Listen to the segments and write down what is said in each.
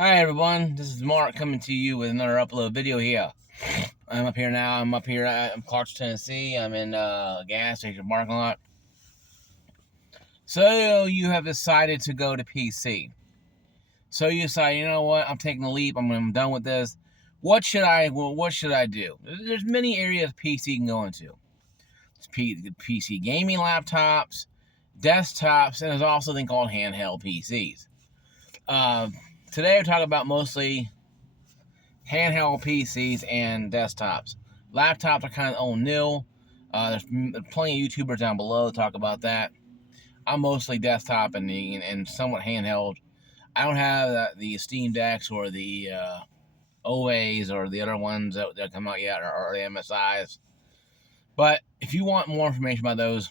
Hi everyone, this is Mark coming to you with another upload video here. I'm up here now. I'm up here at Clarksville, Tennessee. I'm in a gas station parking lot. So you have decided to go to PC. So you decide, you know what? I'm taking the leap. I'm done with this. What should I do? There's many areas PC can go into. There's PC gaming laptops, desktops, and there's also a thing called handheld PCs. Uh, Today we're talking about mostly handheld PCs and desktops. Laptops are kind of old nil. There's plenty of YouTubers down below talk about that. I'm mostly desktop and somewhat handheld. I don't have the Steam Decks or the OAs or the other ones that come out yet, or the MSIs. But if you want more information about those,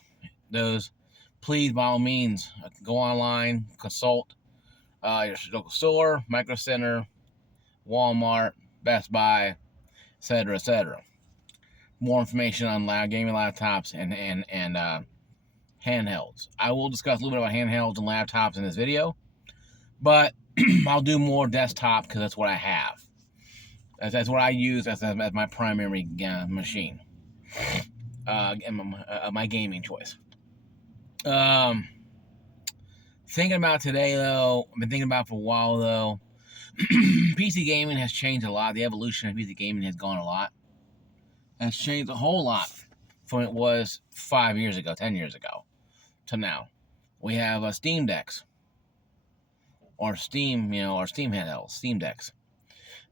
please by all means go online, consult your local store, Micro Center, Walmart, Best Buy, etc., etc. More information on gaming laptops and handhelds. I will discuss a little bit about handhelds and laptops in this video, but I'll do more desktop because that's what I have. That's what I use as my primary machine, my gaming choice. Thinking about today though, I've been thinking about for a while though. PC gaming has changed a lot. The evolution of PC gaming has gone a lot. Has changed a whole lot from it was 5 years ago, 10 years ago to now. We have Steam Decks or Steam, or Steam handhelds, Steam Decks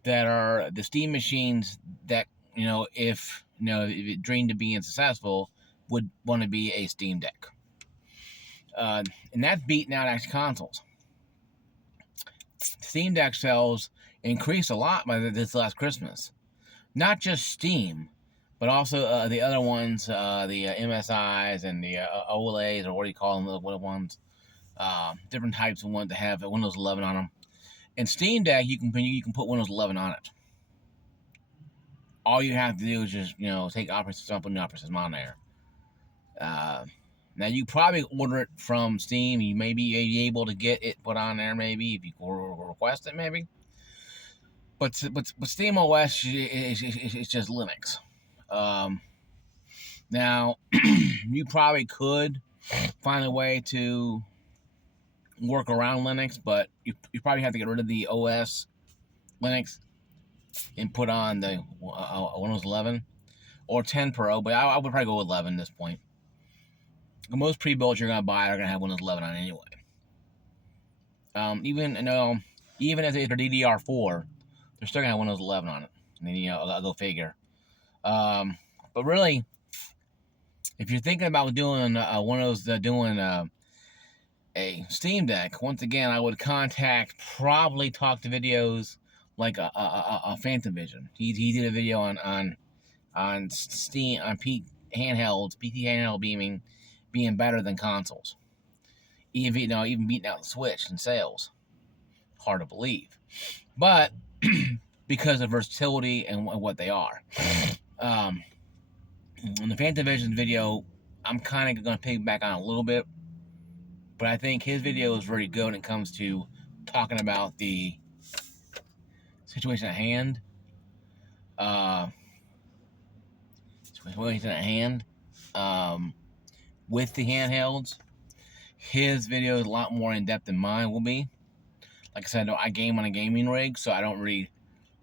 that are the Steam machines that, if it dreamed of being successful, would want to be a Steam Deck. And that's beating out actual consoles. Steam Deck sales increased a lot by this last Christmas. Not just Steam, but also the other ones, the MSIs and the OLAs, or what do you call them, the ones, different types of ones that have Windows 11 on them. In Steam Deck, you can put Windows 11 on it. All you have to do is just take operating system, put the operating system on there. Now you probably order it from Steam. You may be able to get it put on there, maybe if you request it, maybe. But Steam OS is just Linux. Now, you probably could find a way to work around Linux, but you probably have to get rid of the OS Linux and put on the Windows 11 or 10 Pro, but I would probably go with 11 at this point. Most pre-builds you're going to buy are going to have Windows 11 on anyway. Even if they're DDR4, they're still going to have Windows 11 on it. And then, I'll go figure. But really, if you're thinking about doing one of those, doing a Steam Deck, once again, I would probably talk to videos like a Phantom Vision. He did a video on Steam, on handhelds, PC handheld beaming being better than consoles. Even beating out the Switch in sales. Hard to believe. But because of versatility and what they are. In the Phantom Vision video, I'm kind of going to piggyback on a little bit, but I think his video is very good when it comes to talking about the situation at hand. With the handhelds. His video is a lot more in depth than mine will be. Like I said, I game on a gaming rig, so I don't really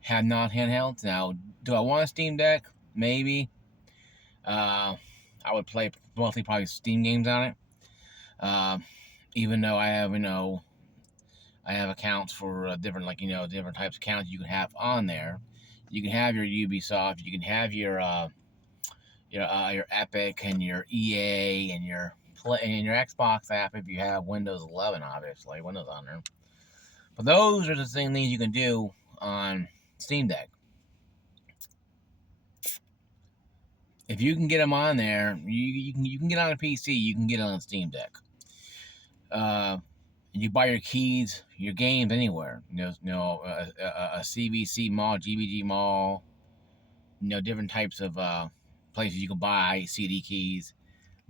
have non-handhelds. Now, do I want a Steam Deck? Maybe. I would play mostly probably Steam games on it. Even though I have accounts for different types of accounts you can have on there. You can have your Ubisoft, you can have your Epic and your EA and your Xbox app if you have Windows 11, obviously Windows on there. But those are the same things you can do on Steam Deck. If you can get them on there, you can get on a PC. You can get on a Steam Deck. You buy your keys, your games anywhere. A CVC mall, GBG mall. Different types of places you can buy CD keys,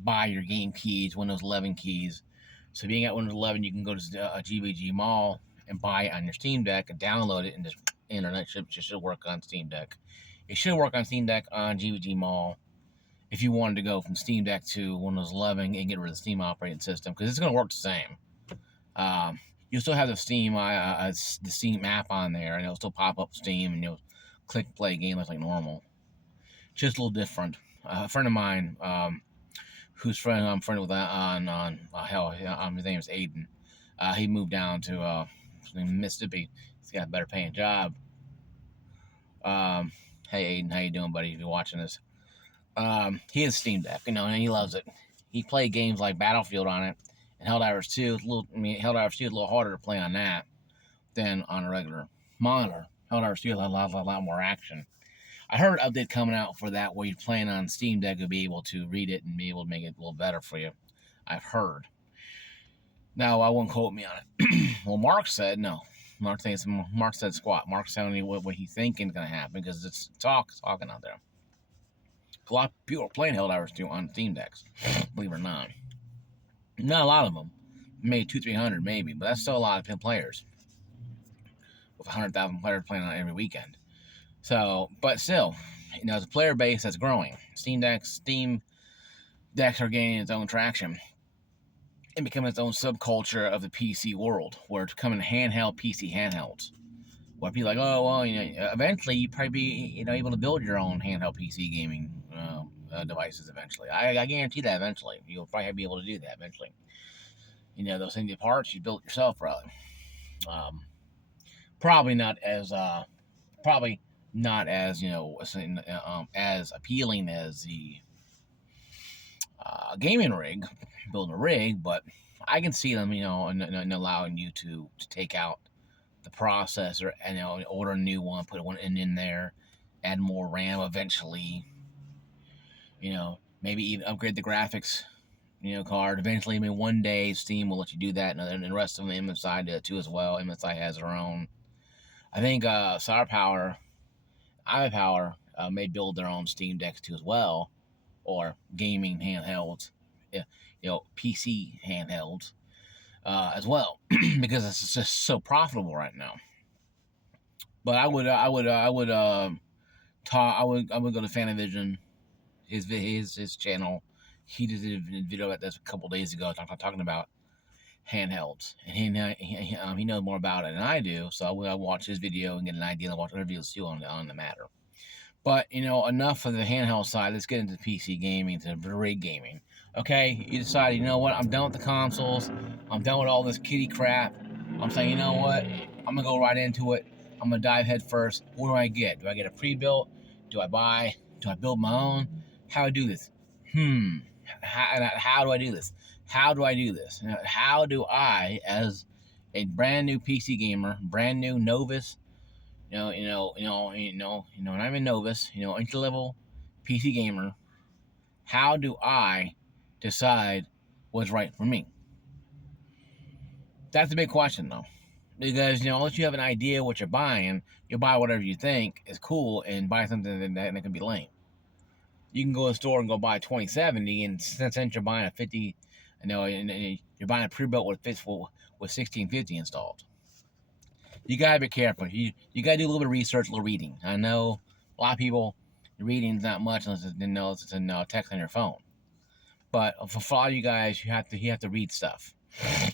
buy your game keys, Windows 11 keys. So if you ain't got Windows 11, you can go to a GBG mall and buy it on your Steam Deck and download it, and just internet should work on Steam Deck. It should work on Steam Deck on GVG Mall if you wanted to go from Steam Deck to Windows 11 and get rid of the Steam operating system, because it's going to work the same. You'll still have the Steam app on there, and it'll still pop up Steam, and you'll click play game like normal. Just a little different. A friend of mine, I'm friend with his name is Aiden. He moved down to Mississippi. He's got a better paying job. Hey Aiden, how you doing, buddy? If you're watching this, he has Steam Deck, and he loves it. He played games like Battlefield on it, and Helldivers 2. Helldivers 2 is a little harder to play on that than on a regular monitor. Helldivers 2 has a lot more action. I heard an update coming out for that where you're playing on Steam Deck, you'll be able to read it and be able to make it a little better for you. I've heard. Now, I won't quote me on it. Well, Mark said no. Mark said squat. Mark's telling you what he's thinking is going to happen, because it's talking out there. A lot of people are playing Helldivers 2 on Steam Decks, believe it or not. Not a lot of them. Maybe 200-300 maybe, but that's still a lot of players. With 100,000 players playing on it every weekend. So, but still, it's a player base that's growing. Steam Decks are gaining its own traction and becoming its own subculture of the PC world, where it's becoming handheld PC handhelds. Where people are like, oh, well, eventually you probably be, able to build your own handheld PC gaming devices eventually. I guarantee that eventually. You'll probably be able to do that eventually. Those things, the parts you built yourself, probably. Probably not as as appealing as the gaming rig, building a rig, but I can see them, and allowing you to take out the processor and order a new one, put one in there, add more RAM eventually. Maybe even upgrade the graphics, card. Eventually, one day Steam will let you do that, and the rest of them MSI do it too as well. MSI has their own. I think iPower may build their own Steam Decks too as well, or gaming handhelds, PC handhelds as well, because it's just so profitable right now. But I would go to Fanavision, his channel. He did a video about this a couple days ago, talking about handhelds, and he knows more about it than I do. So I watch his video and get an idea, and watch other videos too on the matter. But enough of the handheld side. Let's get into PC gaming, to rig gaming. Okay, you decide, what? I'm done with the consoles. I'm done with all this kiddie crap. I'm saying, you know what? I'm gonna go right into it. I'm gonna dive head first. What do I get? Do I get a pre-built? Do I build my own? How do I do this? How do I do this? How do I do this? How do I, as a brand new PC gamer, brand new novice, when I'm a novice, entry level PC gamer, how do I decide what's right for me? That's a big question, though, because unless you have an idea what you're buying, you'll buy whatever you think is cool and buy something that can be lame. You can go to the store and go buy a 2070, and since you're buying a 50, and you're buying a pre-built with 1650 installed. You gotta be careful. You gotta do a little bit of research, a little reading. I know a lot of people, reading's not much unless it's in text on your phone. But for a lot of you guys, you have to read stuff.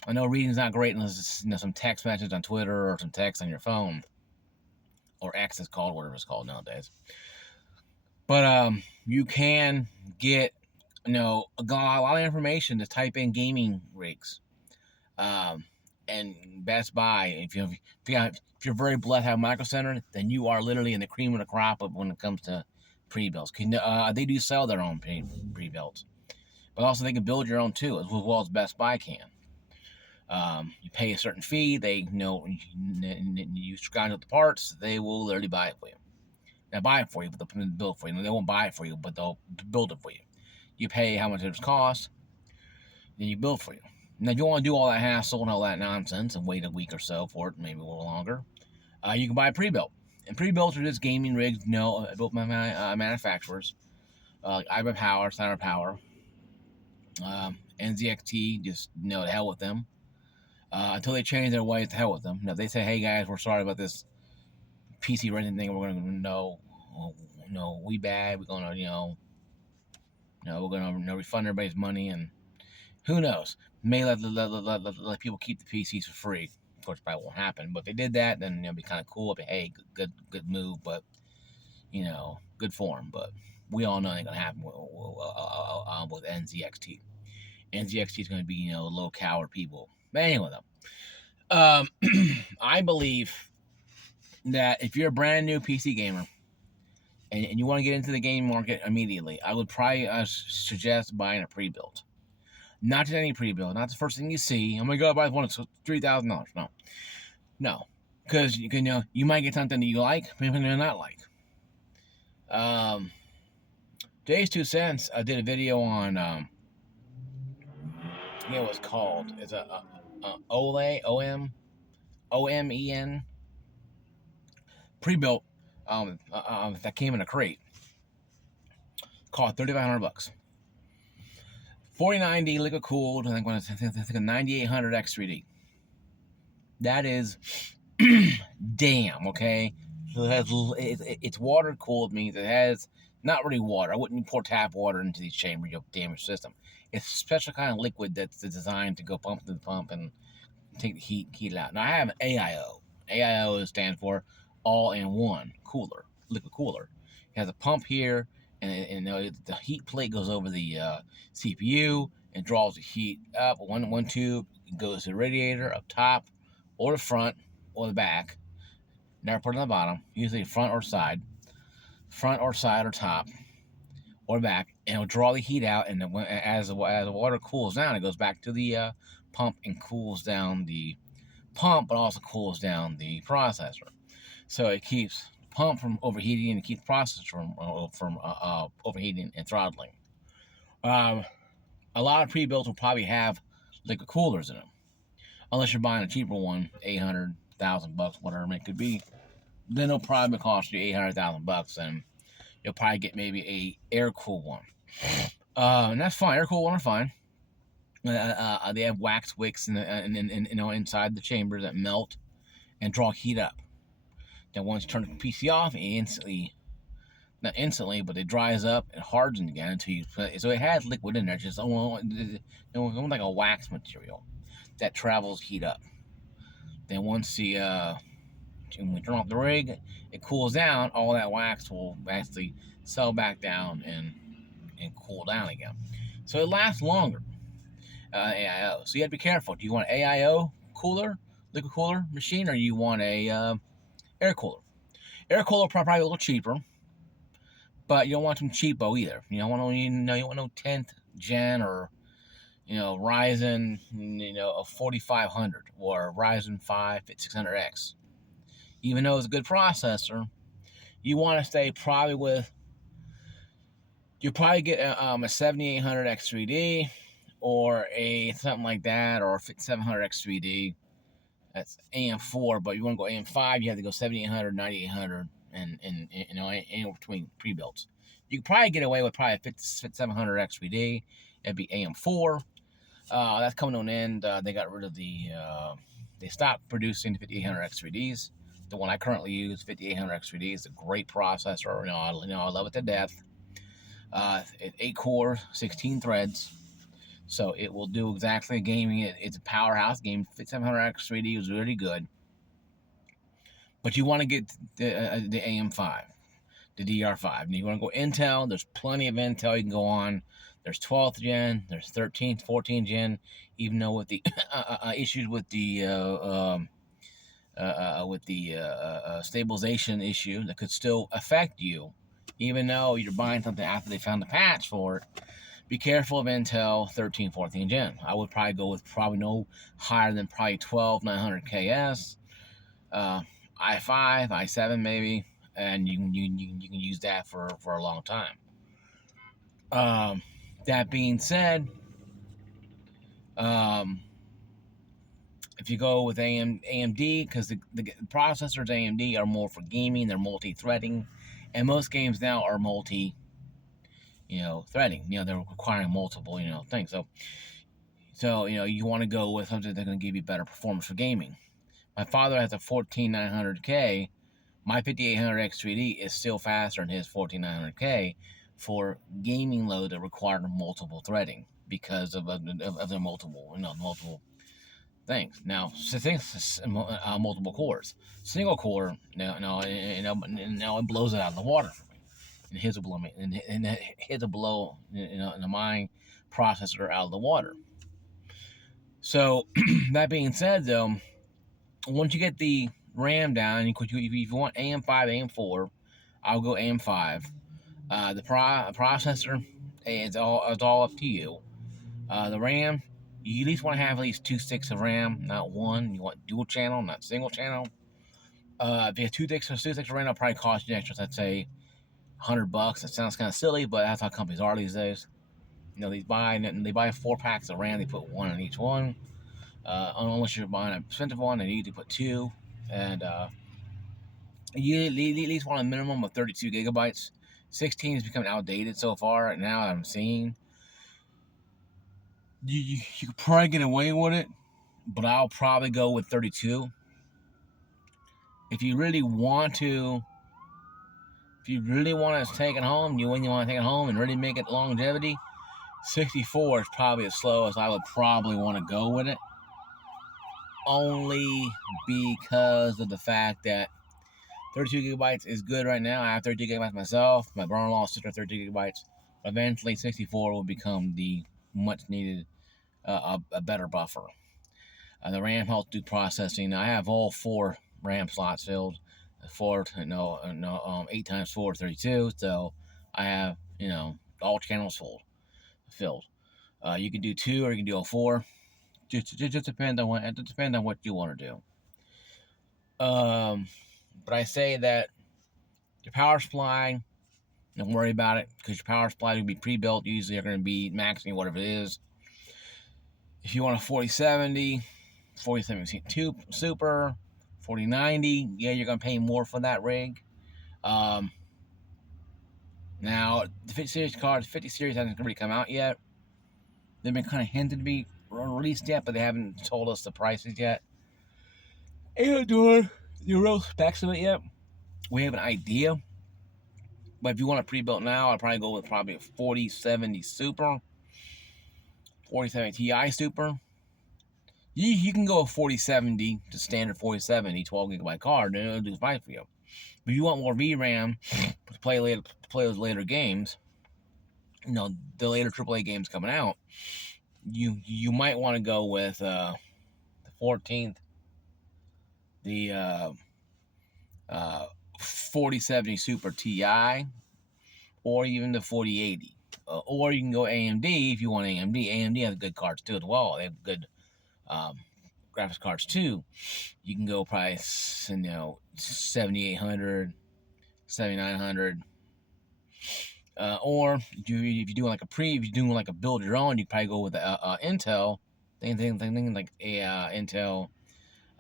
I know reading's not great unless it's some text message on Twitter or some text on your phone, or X is called, whatever it's called nowadays. But you can get a lot of information to type in gaming rigs. And Best Buy, if you're very blessed to have Micro Center, then you are literally in the cream of the crop when it comes to pre-builds. They do sell their own pre-builds, but also they can build your own too, as well as Best Buy can. You pay a certain fee. They you scrounge up the parts. They will literally buy it for you. They'll buy it for you, but they'll build it for you. They won't buy it for you, but they'll build it for you. You pay how much it costs, then you build for you. Now, if you want to do all that hassle and all that nonsense and wait a week or so for it, maybe a little longer, you can buy a pre-built. And pre-builts are just gaming rigs built by manufacturers, like iPower, CyberPower, NZXT, just to hell with them. until they change their ways. To hell with them. Now, if they say, "Hey guys, we're sorry about this PC renting thing. We're gonna no, we bad. We're gonna we're gonna refund everybody's money, and who knows? May let people keep the PCs for free. Of course, probably won't happen. But if they did that, then it'd be kind of cool. But hey, good move. But good form. But we all know it ain't gonna happen with NZXT. NZXT is gonna be low calorie people. But anyway, though, I believe that if you're a brand new PC gamer and you want to get into the game market immediately, I would probably suggest buying a pre-built. Not just any pre-built, not the first thing you see. Oh my god, buy one, it's $3,000. No, because you might get something that you like, maybe not like. Days 2 Cents, I did a video on I forget what it's called. It's a OMEN pre-built that came in a crate. Cost $3,500. 4090 liquid cooled. I think a 9800 X3D. That is damn, okay. So it's water cooled, means it has not really water. I wouldn't pour tap water into these chambers. You'll damage the system. It's a special kind of liquid that's designed to go pump to the pump and take the heat it out. Now I have an AIO. AIO stands for all-in-one cooler, liquid cooler. It has a pump here, and the heat plate goes over the CPU and draws the heat up. One tube goes to the radiator up top, or the front, or the back. Never put it on the bottom. Usually front or side or top or back, and it'll draw the heat out. And as the water cools down, it goes back to the pump and cools down the pump, but also cools down the processor. So it keeps the pump from overheating and it keeps the processor from overheating and throttling. A lot of pre-builts will probably have liquid coolers in them, unless you're buying a cheaper one, $800,000, whatever it could be. Then it'll probably cost you $800,000, and you'll probably get maybe a air cooled one, and that's fine. Air cooled one are fine. They have wax wicks inside the chambers that melt and draw heat up. Then once you turn the PC off, it not instantly, but it dries up and hardens again until you put it. So it has liquid in there, just almost like a wax material that travels heat up. Then once when we turn off the rig, it cools down. All that wax will actually settle back down and cool down again. So it lasts longer. AIO. So you have to be careful. Do you want an AIO cooler, liquid cooler machine, or you want a air cooler? Air cooler probably a little cheaper, but you don't want them cheapo either. You don't want no 10th gen or Ryzen a 4500 or Ryzen 5 5600X. Even though it's a good processor, you want to stay probably with. You'll probably get a 7800 X3D or a something like that, or a 5700 X3D. That's AM4, but you want to go AM5, you have to go 7800, 9800, and anywhere between pre-builts. You could probably get away with probably a 5700 X3D. It'd be AM4. That's coming to an end. They got rid of they stopped producing the 5800 X3Ds. The one I currently use, 5800 X3D, is a great processor. I love it to death. It's 8 cores, 16 threads. So it will do exactly gaming. It's a powerhouse game. 5700 X3D is really good. But you want to get the AM5, the DDR5. And you want to go Intel. There's plenty of Intel you can go on. There's 12th gen. There's 13th, 14th gen. Even though with the issues with the stabilization issue that could still affect you, even though you're buying something after they found the patch for it. Be careful of Intel 13, 14 gen. I would probably go with no higher than probably 12900 KS, i5, i7 maybe, and you can use that for a long time. That being said, if you go with AMD, because the processors AMD are more for gaming, they're multi-threading, and most games now are multi-threading. They're requiring multiple, things. So, you want to go with something that's going to give you better performance for gaming. My father has a 14900K. My 5800 X3D is still faster than his 14900K for gaming load that require multiple threading because of the multiple things. Now, multiple cores. Single core, now it blows it out of the water for me. And his will blow me, and his will blow, my processor out of the water. So, that being said, though, once you get the RAM down, if you want AM5, AM4, I'll go AM5. The processor, it's all up to you. The RAM, you at least want to have at least 2 sticks of RAM, not one. You want dual channel, not single channel. If you have 2 sticks of RAM, it'll probably cost you extra. Let's say $100. That sounds kind of silly, but that's how companies are these days. They buy 4 packs of RAM. They put 1 on each one. Unless you're buying an expensive one, they need to put 2. And you at least want a minimum of 32 gigabytes. 16 is becoming outdated so far. Right now, I'm seeing you could probably get away with it, but I'll probably go with 32. If you really want to take it home, and really make it longevity, 64 is probably as slow as I would probably want to go with it. Only because of the fact that 32 gigabytes is good right now. I have 32 gigabytes myself. My brother-in-law sister 32 gigabytes. Eventually, 64 will become the much needed, a better buffer. The RAM helps do processing. I have all 4 RAM slots filled. 8 times 4 is 32. So I have all channels filled. You can do 2 or you can do all 4. Just depends on what you want to do. But I say that your power supply, don't worry about it, because your power supply will be pre-built. Usually they're going to be maxing whatever it is. If you want a 4070 Super, 4090, yeah, you're going to pay more for that rig. Now, the 50 series cards, 50 series hasn't really come out yet. They've been kind of hinted to be released yet, but they haven't told us the prices yet. Ain't doing the real specs of it yet. We have an idea, but if you want a pre-built now, I'd probably go with a 4070 Super, 4070 Ti Super. You can go with 4070 to standard 4070 12 gigabyte card, and it'll do fine for you. But if you want more VRAM to play those later games, the later AAA games coming out, you might want to go with the 14th, the 4070 Super Ti, or even the 4080. Or you can go AMD if you want AMD. AMD has good cards too as well. They have good graphics cards too. You can go price 7800, 7900. Or if you're doing like a build your own, you probably go with Intel. Thing like a Intel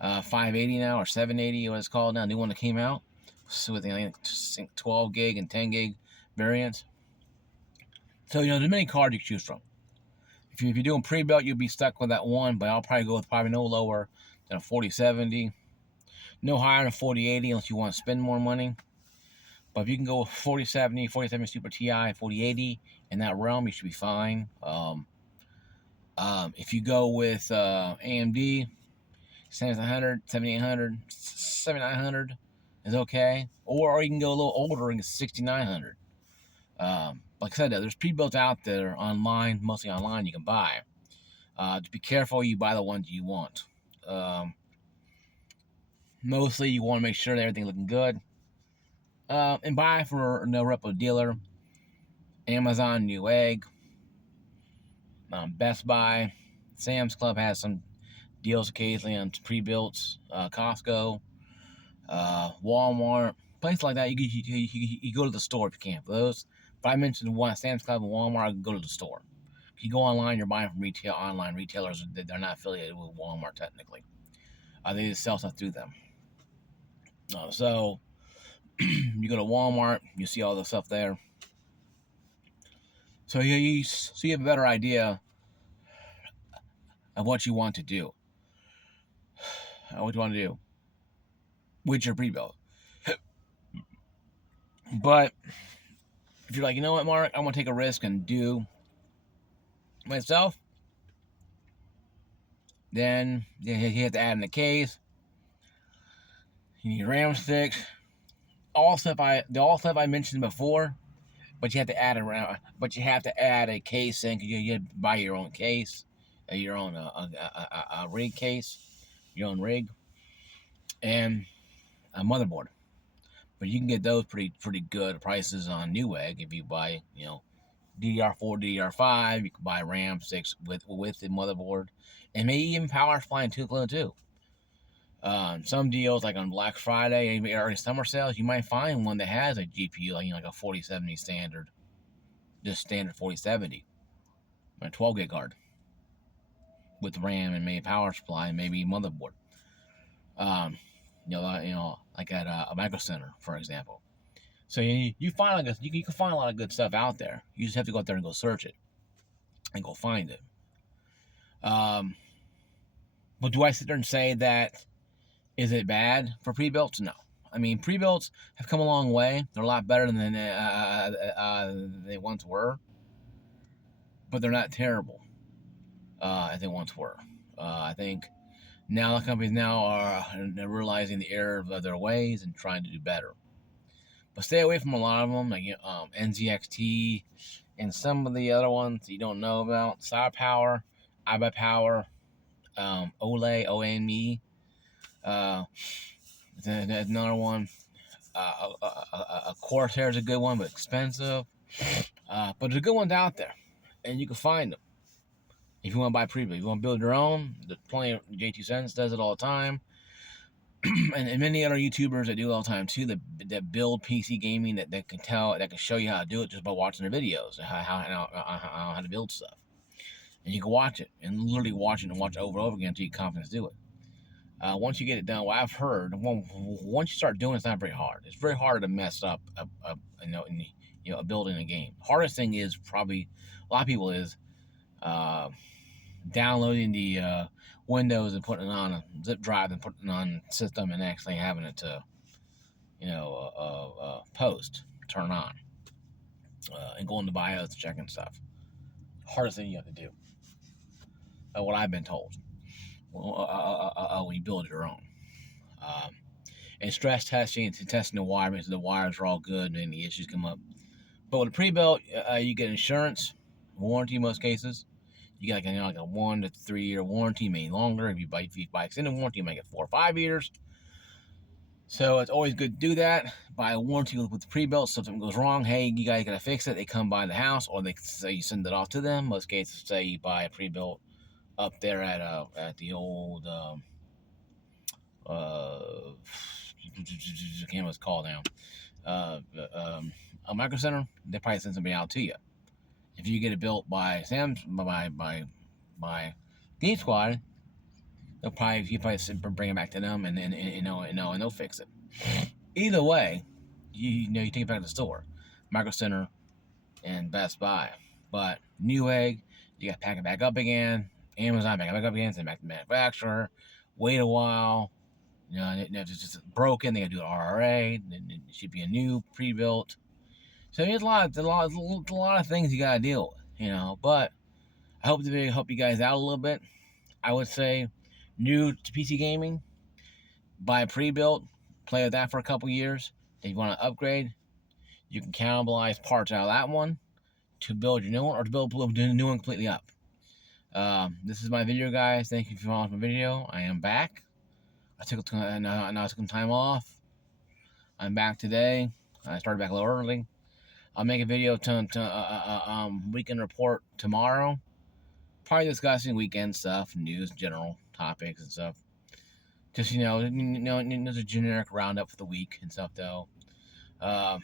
580 now, or 780, what it's called now, new one that came out. So with I think 12 gig and 10 gig variants. So there's many cards you can choose from. If you're doing pre-built, you'll be stuck with that one, but I'll probably go with probably no lower than a 4070, no higher than 4080 unless you want to spend more money. But if you can go with 4070 Super Ti, 4080 in that realm, you should be fine. If you go with AMD, 7900, 7800, 7900 is okay. Or you can go a little older and get 6900. Like I said, there's pre-built out there online, mostly online, you can buy. Just be careful you buy the ones you want. Mostly you want to make sure that everything's looking good. And buy for no reputable dealer. Amazon, Newegg, Best Buy, Sam's Club has some deals occasionally on pre-builts. Costco, Walmart, places like that. You go to the store if you can. For those, if I mentioned one, Sam's Club and Walmart, I can go to the store. If you go online, you're buying from online retailers. They're not affiliated with Walmart technically. They just sell stuff through them. So you go to Walmart, you see all the stuff there. So you have a better idea of what you want to do. What you want to do with your pre-built. But if you're like, you know what, Mark, I want to take a risk and do myself, then you have to add in the case. You need RAM sticks. All stuff I mentioned before, but you have to add a case in, because you have to buy your own case, your own rig case, your own rig, and a motherboard. But you can get those pretty good prices on Newegg if you buy, DDR4, DDR5. You can buy RAM 6 with the motherboard, and maybe even power supply and too. Some deals like on Black Friday or summer sales, you might find one that has a GPU like a 4070 standard, just standard 4070, a 12 gig card with RAM and maybe power supply and maybe motherboard. Like at a Micro Center, for example. So you find you can find a lot of good stuff out there. You just have to go out there and go search it and go find it. But do I sit there and say that is it bad for pre-builts? No. I mean, pre-builts have come a long way. They're a lot better than they once were, but they're not terrible as they once were. I think now the companies are realizing the error of their ways and trying to do better. But stay away from a lot of them, like NZXT and some of the other ones that you don't know about. Power, iBuyPower, Ole, OAME. Another one. A Corsair is a good one, but expensive. But there's good ones out there, and you can find them. If you want to buy pre-built, if you want to build your own, there's plenty of J2 Sense does it all the time. and many other YouTubers that do it all the time too, that build PC gaming, that can show you how to do it just by watching their videos, how to build stuff. And you can watch it and literally watch it and watch it over and over again until you confidence do it. Once you get it done, what I've heard, once you start doing it, it's not very hard. It's very hard to mess up building a game. Hardest thing is probably a lot of people is downloading the Windows and putting it on a zip drive and putting it on system and actually having it to turn on and going to BIOS, checking stuff. Hardest thing you have to do. What I've been told. When you build your own. And stress testing and testing the wire, because the wires are all good and any issues come up. But with a pre-built, you get insurance, warranty in most cases. You get like a 1 to 3 year warranty, maybe longer. If you buy extended warranty, you might get 4 or 5 years. So it's always good to do that. Buy a warranty with the pre-built. So if something goes wrong, hey, you guys gotta fix it. They come by the house, or they say you send it off to them. Most cases, say you buy a pre-built up there at the old I can't remember what it's called now. A Micro Center, they probably send somebody out to you. If you get it built by Game Squad, you probably bring it back to them and they'll fix it. Either way, you take it back to the store, Micro Center, and Best Buy. But Newegg, you got to pack it back up again. Amazon, back up again, send it back to the manufacturer. Wait a while. If it's just broken, they got to do an RRA. It should be a new pre-built. So there's a lot of things you got to deal with, But I hope the video helped you guys out a little bit. I would say, new to PC gaming, buy a pre-built, play with that for a couple years. If you want to upgrade, you can cannibalize parts out of that one to build your new one, or to build the new one completely up. This is my video, guys. Thank you for watching my video. I am back. I took some time off. I'm back today. I started back a little early. I'll make a video to weekend report tomorrow. Probably discussing weekend stuff, news, general topics and stuff. Just there's a generic roundup for the week and stuff though. But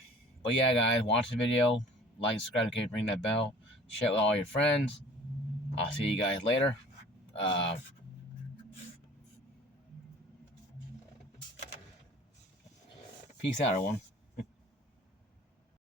yeah, guys, watch the video, like, subscribe, and ring that bell. Share it with all your friends. I'll see you guys later. Peace out, everyone.